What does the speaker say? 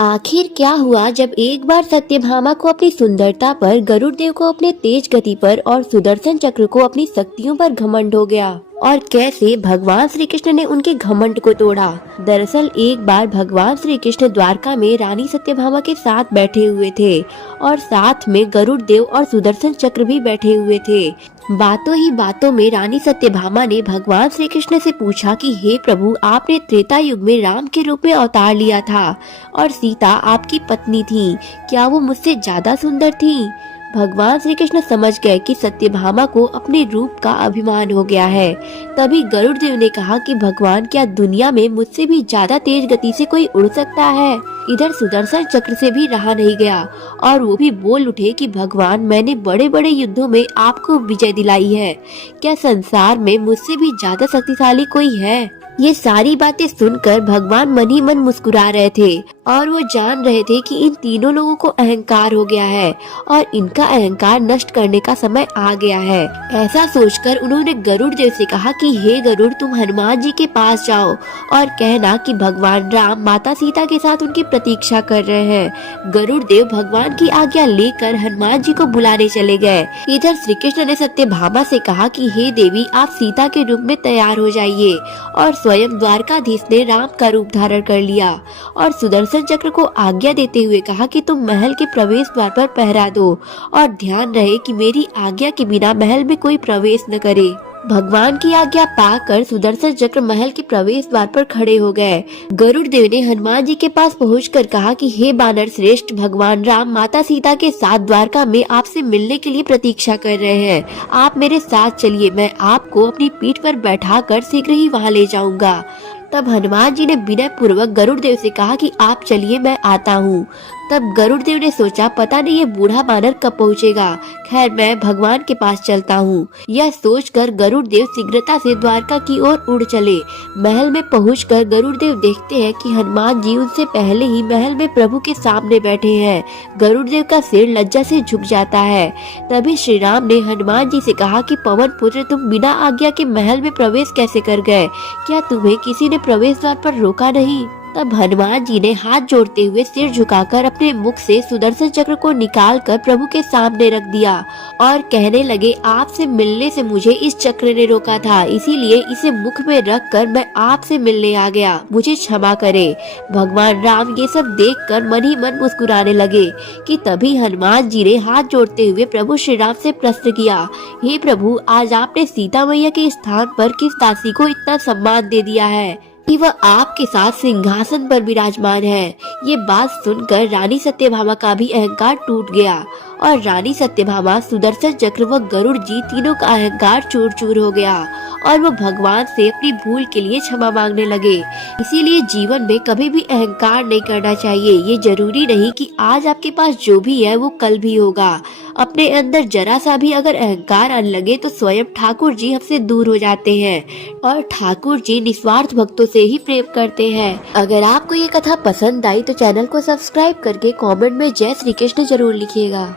आखिर क्या हुआ जब एक बार सत्यभामा को अपनी सुंदरता पर, गरुड़ देव को अपने तेज गति पर और सुदर्शन चक्र को अपनी शक्तियों पर घमंड हो गया, और कैसे भगवान श्री कृष्ण ने उनके घमंड को तोड़ा। दरअसल एक बार भगवान श्री कृष्ण द्वारका में रानी सत्यभामा के साथ बैठे हुए थे और साथ में गरुड़ देव और सुदर्शन चक्र भी बैठे हुए थे। बातों ही बातों में रानी सत्यभामा ने भगवान श्री कृष्ण से पूछा कि हे प्रभु, आपने त्रेता युग में राम के रूप में अवतार लिया था और सीता आपकी पत्नी थी, क्या वो मुझसे ज्यादा सुंदर थी? भगवान श्री कृष्ण समझ गए कि सत्यभामा को अपने रूप का अभिमान हो गया है। तभी गरुड़ देव ने कहा कि भगवान, क्या दुनिया में मुझसे भी ज्यादा तेज गति से कोई उड़ सकता है? इधर सुदर्शन चक्र से भी रहा नहीं गया और वो भी बोल उठे कि भगवान, मैंने बड़े बड़े युद्धों में आपको विजय दिलाई है, क्या संसार में मुझसे भी ज्यादा शक्तिशाली कोई है? ये सारी बातें सुनकर भगवान मन ही मन मुस्कुरा रहे थे और वो जान रहे थे कि इन तीनों लोगों को अहंकार हो गया है और इनका अहंकार नष्ट करने का समय आ गया है। ऐसा सोचकर उन्होंने गरुड़ देव से कहा कि हे गरुड़, तुम हनुमान जी के पास जाओ और कहना कि भगवान राम माता सीता के साथ उनकी प्रतीक्षा कर रहे हैं। गरुड़ देव भगवान की आज्ञा लेकर हनुमान जी को बुलाने चले गए। इधर श्री कृष्ण ने सत्यभामा से कहा कि हे देवी, आप सीता के रूप में तैयार हो जाइए, और स्वयं द्वारकाधीश ने राम का रूप धारण कर लिया और सुदर्शन चक्र को आज्ञा देते हुए कहा कि तुम महल के प्रवेश द्वार पर पहरा दो और ध्यान रहे कि मेरी आज्ञा के बिना महल में कोई प्रवेश न करे। भगवान की आज्ञा पाकर सुदर्शन चक्र महल के प्रवेश द्वार पर खड़े हो गए। गरुड़ देव ने हनुमान जी के पास पहुंचकर कहा कि हे बानर श्रेष्ठ, भगवान राम माता सीता के साथ द्वारका में आपसे मिलने के लिए प्रतीक्षा कर रहे हैं। आप मेरे साथ चलिए, मैं आपको अपनी पीठ पर बैठाकर शीघ्र ही वहां ले जाऊंगा। तब हनुमान जी ने विनय पूर्वक गरुड़ देव से कहा कि आप चलिए, मैं आता हूँ। तब गरुड़ देव ने सोचा, पता नहीं ये बूढ़ा बानर कब पहुँचेगा, खैर मैं भगवान के पास चलता हूँ। यह सोचकर गरुड़ देव शीघ्रता से द्वारका की ओर उड़ चले। महल में पहुंचकर गरुड़ देव देखते हैं कि हनुमान जी उनसे पहले ही महल में प्रभु के सामने बैठे हैं। गरुड़ देव का सिर लज्जा से झुक जाता है। तभी श्री राम ने हनुमान जी से कहा कि पवन पुत्र, तुम बिना आज्ञा के महल में प्रवेश कैसे कर गए? क्या तुम्हें किसी ने प्रवेश द्वार पर रोका नहीं? तब हनुमान जी ने हाथ जोड़ते हुए सिर झुकाकर अपने मुख से सुदर्शन चक्र को निकालकर प्रभु के सामने रख दिया और कहने लगे, आपसे मिलने से मुझे इस चक्र ने रोका था, इसीलिए इसे मुख में रखकर मैं आपसे मिलने आ गया, मुझे क्षमा करे। भगवान राम ये सब देखकर मन ही मन मुस्कुराने लगे कि तभी हनुमान जी ने हाथ जोड़ते हुए प्रभु श्री राम से प्रश्न किया, हे प्रभु, आज आपने सीता मैया के स्थान पर किस दासी को इतना सम्मान दे दिया है कि वह आपके साथ सिंहासन पर विराजमान है? ये बात सुनकर रानी सत्यभामा का भी अहंकार टूट गया और रानी सत्यभामा, सुदर्शन चक्र व गरुड़ जी तीनों का अहंकार चूर चूर हो गया और वो भगवान से अपनी भूल के लिए क्षमा मांगने लगे। इसीलिए जीवन में कभी भी अहंकार नहीं करना चाहिए। ये जरूरी नहीं कि आज आपके पास जो भी है वो कल भी होगा। अपने अंदर जरा सा भी अगर अहंकार आने लगे तो स्वयं ठाकुर जी हमसे दूर हो जाते हैं और ठाकुर जी निस्वार्थ भक्तों से ही प्रेम करते हैं। अगर आपको ये कथा पसंद आई तो चैनल को सब्सक्राइब करके कमेंट में जय श्री कृष्ण जरूर लिखिएगा।